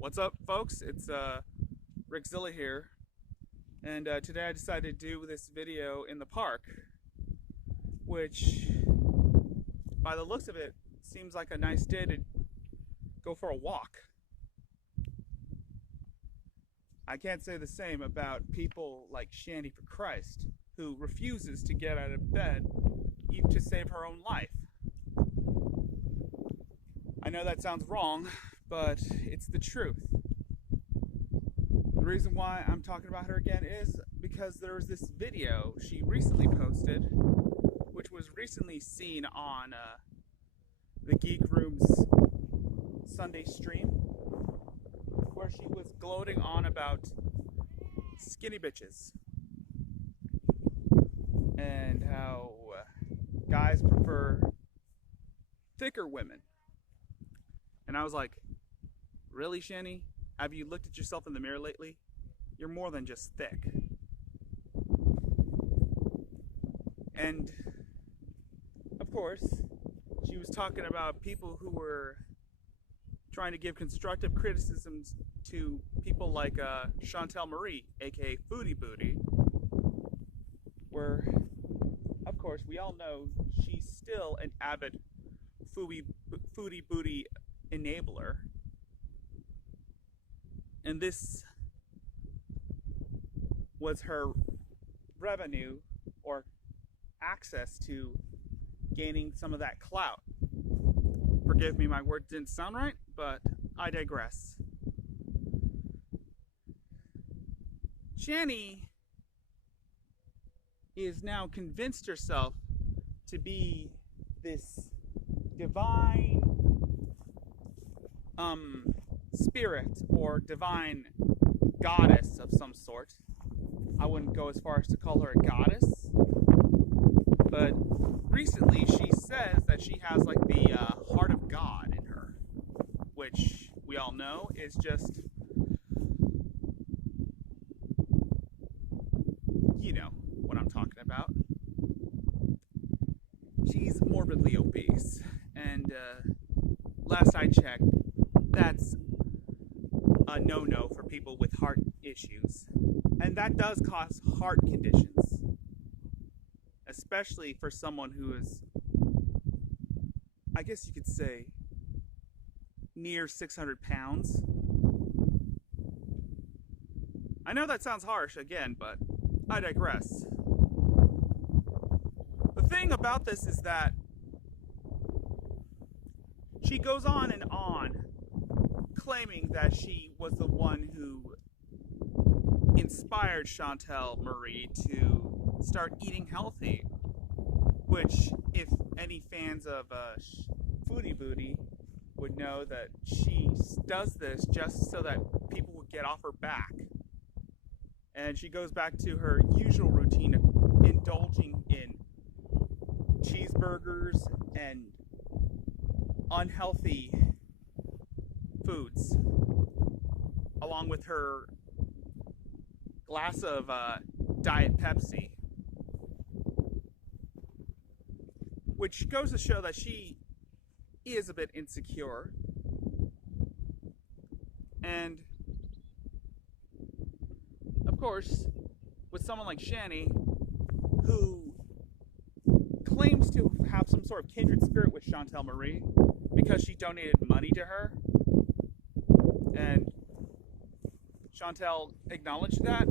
What's up, folks? It's Rickzilla here, and today I decided to do this video in the park, which, by the looks of it, seems like a nice day to go for a walk. I can't say the same about people like Shanny for Christ, who refuses to get out of bed even to save her own life. I know that sounds wrong, but it's the truth. The reason why I'm talking about her again is because there was this video she recently posted, which was recently seen on the Geek Room's Sunday stream, where she was gloating on about skinny bitches and how guys prefer thicker women. And I was like, really, Shanny? Have you looked at yourself in the mirror lately? You're more than just thick. And, of course, she was talking about people who were trying to give constructive criticisms to people like Chantel Marie, aka Foodie Booty, where, of course, we all know she's still an avid Foodie Booty enabler. And this was her revenue or access to gaining some of that clout. Forgive me, my words didn't sound right, but I digress. Shanny is now convinced herself to be this divine spirit or divine goddess of some sort. I wouldn't go as far as to call her a goddess, but recently she says that she has like the heart of God in her, which we all know is just, you know what I'm talking about. She's morbidly obese, and last I checked, that's a no-no for people with heart issues. And that does cause heart conditions, especially for someone who is, I guess you could say, near 600 pounds. I know that sounds harsh again, but I digress. The thing about this is that she goes on and on claiming that she was the one who inspired Chantel Marie to start eating healthy, which, if any fans of Foodie Booty would know, that she does this just so that people would get off her back. And she goes back to her usual routine of indulging in cheeseburgers and unhealthy foods, along with her glass of Diet Pepsi, which goes to show that she is a bit insecure. And of course, with someone like Shanny, who claims to have some sort of kindred spirit with Chantel Marie because she donated money to her, and Chantel acknowledged that,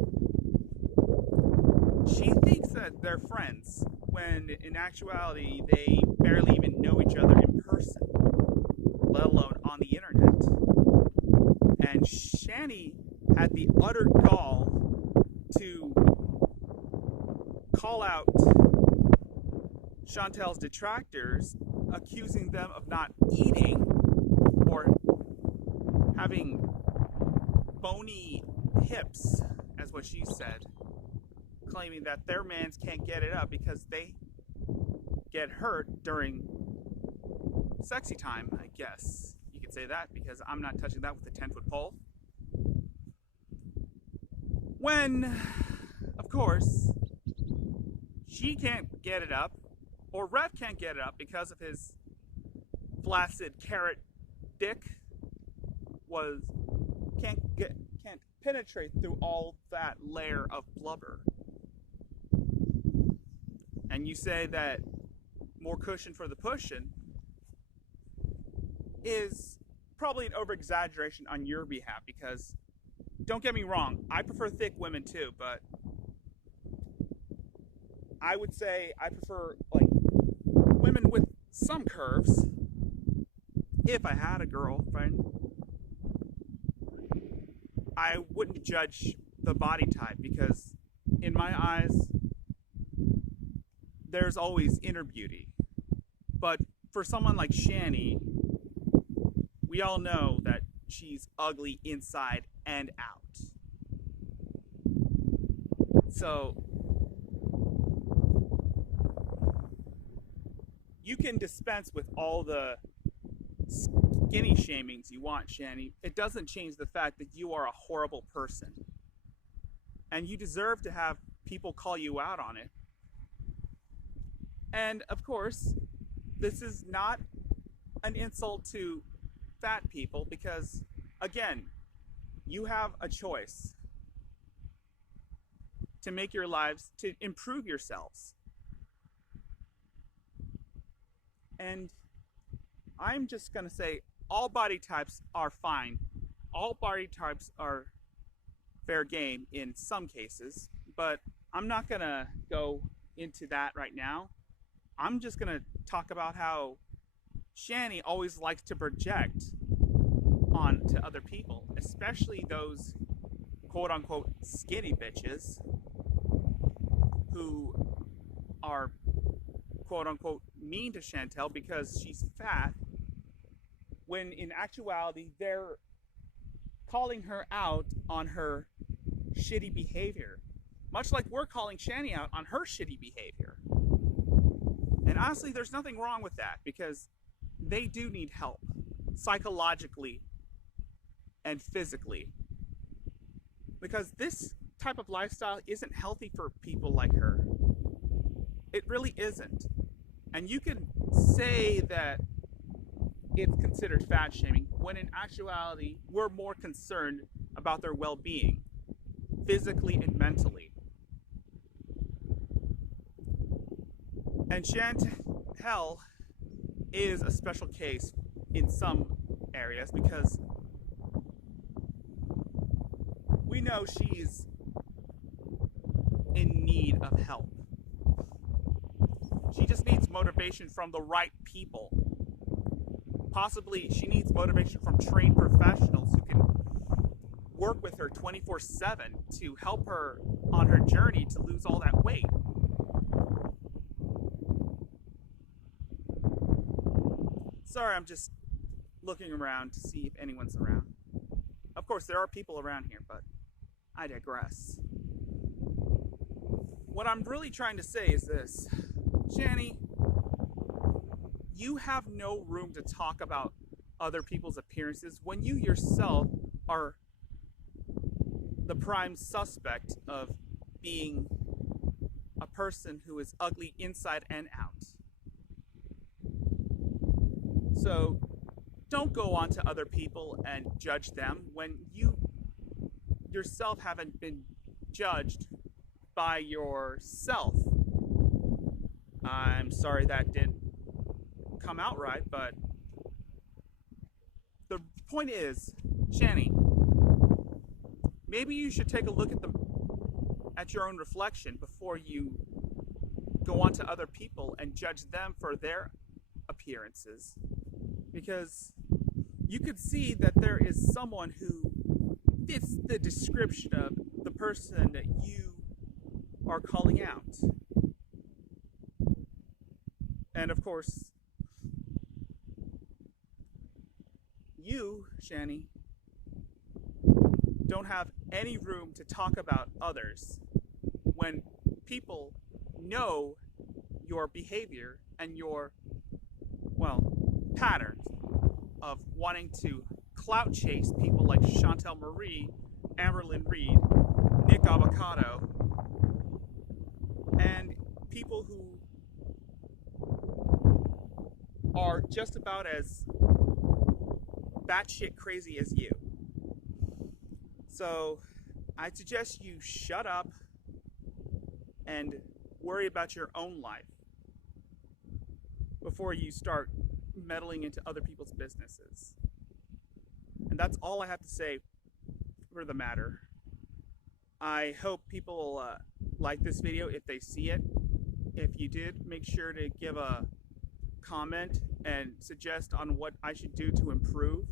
she thinks that they're friends, when in actuality they barely even know each other in person, let alone on the internet. And Shanny had the utter gall to call out Chantel's detractors, accusing them of not eating or having bony hips, as what she said, claiming that their mans can't get it up because they get hurt during sexy time, I guess you could say that, because I'm not touching that with a 10-foot pole. When, of course, she can't get it up, or Rev can't get it up because of his flaccid carrot dick was can't penetrate through all that layer of blubber. And you say that more cushion for the pushing is probably an over exaggeration on your behalf, because don't get me wrong, I prefer thick women too, but I would say I prefer like women with some curves. If I had a girlfriend, I wouldn't judge the body type, because in my eyes there's always inner beauty. But for someone like Shanny, we all know that she's ugly inside and out. So you can dispense with all the skinny shamings you want, Shanny. It doesn't change the fact that you are a horrible person. And you deserve to have people call you out on it. And of course, this is not an insult to fat people, because, again, you have a choice to make your lives, to improve yourselves. And I'm just going to say all body types are fine. All body types are fair game in some cases, but I'm not going to go into that right now. I'm just going to talk about how Shanny always likes to project onto other people, especially those quote unquote skinny bitches who are quote unquote mean to Chantel because she's fat, when in actuality they're calling her out on her shitty behavior, much like we're calling Shanny out on her shitty behavior. And honestly, there's nothing wrong with that, because they do need help psychologically and physically, because this type of lifestyle isn't healthy for people like her. It really isn't. And you can say that it's considered fat shaming, when in actuality we're more concerned about their well-being, physically and mentally. And Chantel is a special case in some areas, because we know she's in need of help. She just needs motivation from the right people. Possibly she needs motivation from trained professionals who can work with her 24/7 to help her on her journey to lose all that weight. Sorry, I'm just looking around to see if anyone's around. Of course, there are people around here, but I digress. What I'm really trying to say is this. Shanny, you have no room to talk about other people's appearances when you yourself are the prime suspect of being a person who is ugly inside and out. So don't go on to other people and judge them when you yourself haven't been judged by yourself. I'm sorry that didn't come out right, but the point is, Shanny, maybe you should take a look at your own reflection before you go on to other people and judge them for their appearances, because you could see that there is someone who fits the description of the person that you are calling out. And of course, you, Shanny, don't have any room to talk about others when people know your behavior and your, well, patterns of wanting to clout chase people like Chantel Marie, Amberlyn Reed, Nick Avocado, and people who are just about as batshit crazy as you. So I suggest you shut up and worry about your own life before you start meddling into other people's businesses. And that's all I have to say for the matter. I hope people like this video if they see it. If you did, make sure to give a comment and suggest on what I should do to improve.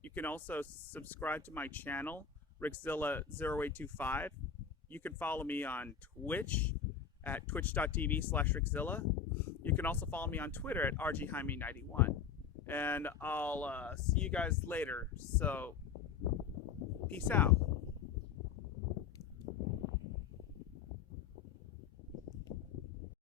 You can also subscribe to my channel, Rickzilla0825. You can follow me on Twitch at twitch.tv/Rickzilla. You can also follow me on Twitter at rgjaime91. And I'll see you guys later. So, peace out.